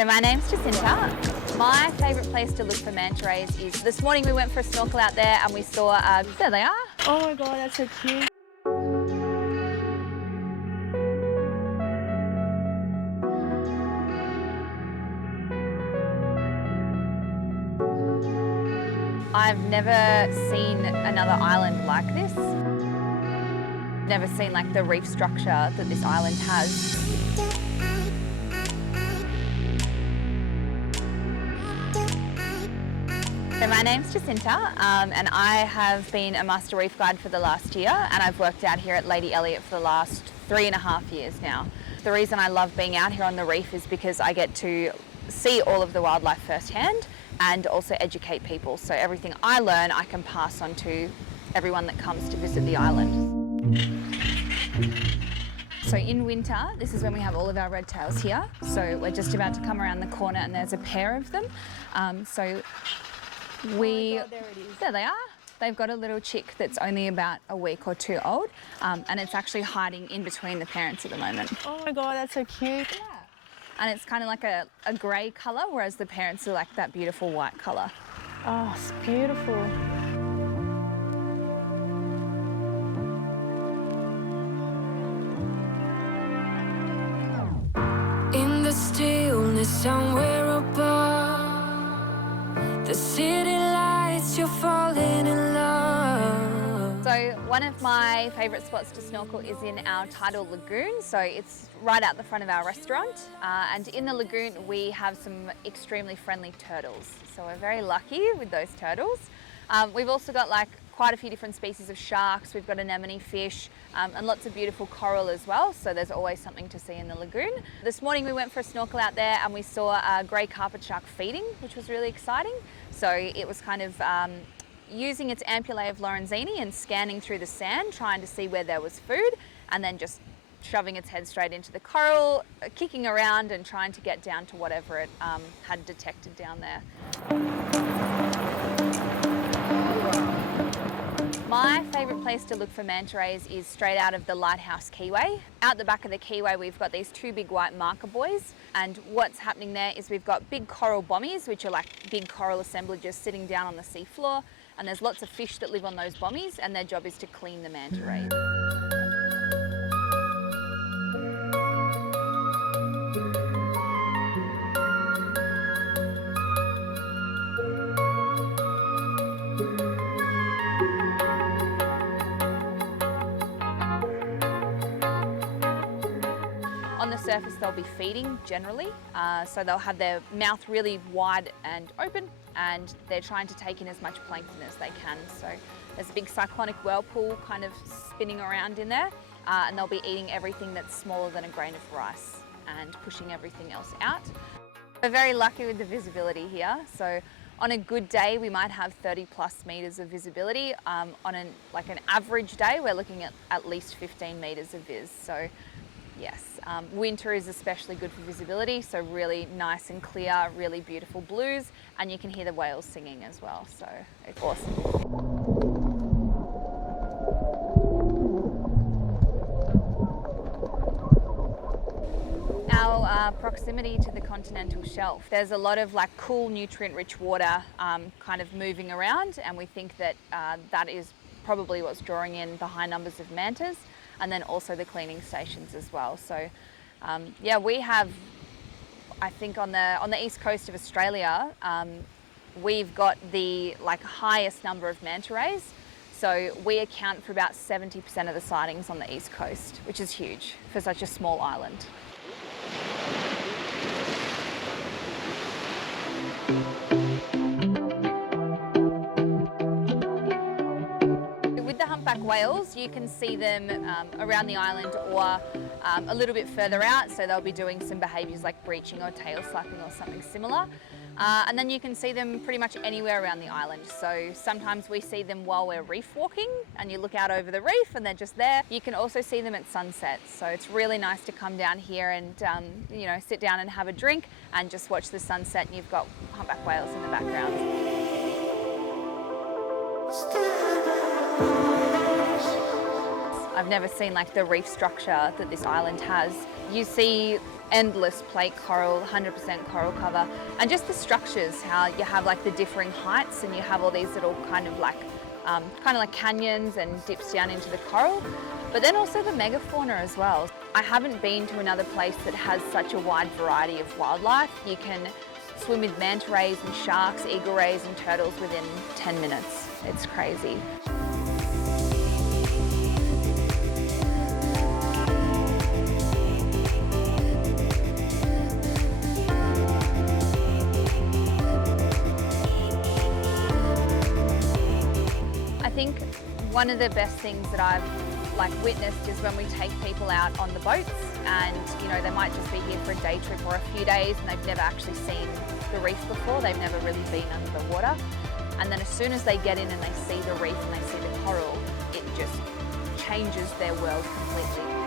So my name's Jacinta. My favourite place to look for manta rays is, this morning we went for a snorkel out there and we saw, there they are. Oh my god, that's so cute. I've never seen another island like this. Never seen like the reef structure that this island has. So my name's Jacinta and I have been a Master Reef Guide for the last year, and I've worked out here at Lady Elliot for the last 3.5 years now. The reason I love being out here on the reef is because I get to see all of the wildlife firsthand and also educate people. So everything I learn I can pass on to everyone that comes to visit the island. So in winter, this is when we have all of our red tails here. So we're just about to come around the corner and there's a pair of them. Oh my god, there it is. There they are. They've got a little chick that's only about a week or two old, and it's actually hiding in between the parents at the moment. Oh my god, that's so cute. Yeah. And it's kind of like a grey colour, whereas the parents are like that beautiful white colour. Oh, it's beautiful. In the stillness somewhere above, the city lights, you're falling in love. So one of my favourite spots to snorkel is in our tidal lagoon. So it's right out the front of our restaurant. And in the lagoon we have some extremely friendly turtles. So we're very lucky with those turtles. We've also got like quite a few different species of sharks. We've got anemone fish and lots of beautiful coral as well. So there's always something to see in the lagoon. This morning we went for a snorkel out there and we saw a grey carpet shark feeding, which was really exciting. So it was kind of using its ampullae of Lorenzini and scanning through the sand, trying to see where there was food, and then just shoving its head straight into the coral, kicking around and trying to get down to whatever it had detected down there. My favourite place to look for manta rays is straight out of the Lighthouse Keyway. Out the back of the Keyway we've got these two big white marker buoys, and what's happening there is we've got big coral bommies, which are like big coral assemblages sitting down on the seafloor, and there's lots of fish that live on those bommies and their job is to clean the manta rays. On the surface they'll be feeding generally, so they'll have their mouth really wide and open and they're trying to take in as much plankton as they can. So there's a big cyclonic whirlpool kind of spinning around in there, and they'll be eating everything that's smaller than a grain of rice and pushing everything else out. We're very lucky with the visibility here. So on a good day we might have 30+ metres of visibility. On an average day we're looking at least 15 metres of vis. So yes, winter is especially good for visibility, so really nice and clear, really beautiful blues, and you can hear the whales singing as well, so it's awesome. Our proximity to the continental shelf, there's a lot of like cool nutrient-rich water kind of moving around, and we think that that is probably what's drawing in the high numbers of mantas, and then also the cleaning stations as well. So yeah, we have, I think on the east coast of Australia, we've got the highest number of manta rays. So we account for about 70% of the sightings on the east coast, which is huge for such a small island. Humpback whales, you can see them around the island or a little bit further out, so they'll be doing some behaviours like breaching or tail slapping or something similar. And then you can see them pretty much anywhere around the island. So sometimes we see them while we're reef walking and you look out over the reef and they're just there. You can also see them at sunset. So it's really nice to come down here and you know, sit down and have a drink and just watch the sunset, and you've got humpback whales in the background. I've never seen like the reef structure that this island has. You see endless plate coral, 100% coral cover, and just the structures, how you have like the differing heights and you have all these little kind of like canyons and dips down into the coral, but then also the megafauna as well. I haven't been to another place that has such a wide variety of wildlife. You can swim with manta rays and sharks, eagle rays and turtles within 10 minutes. It's crazy. I think one of the best things that I've witnessed is when we take people out on the boats, and they might just be here for a day trip or a few days and they've never actually seen the reef before. They've never really been under the water, and then as soon as they get in and they see the reef and they see the coral, it just changes their world completely.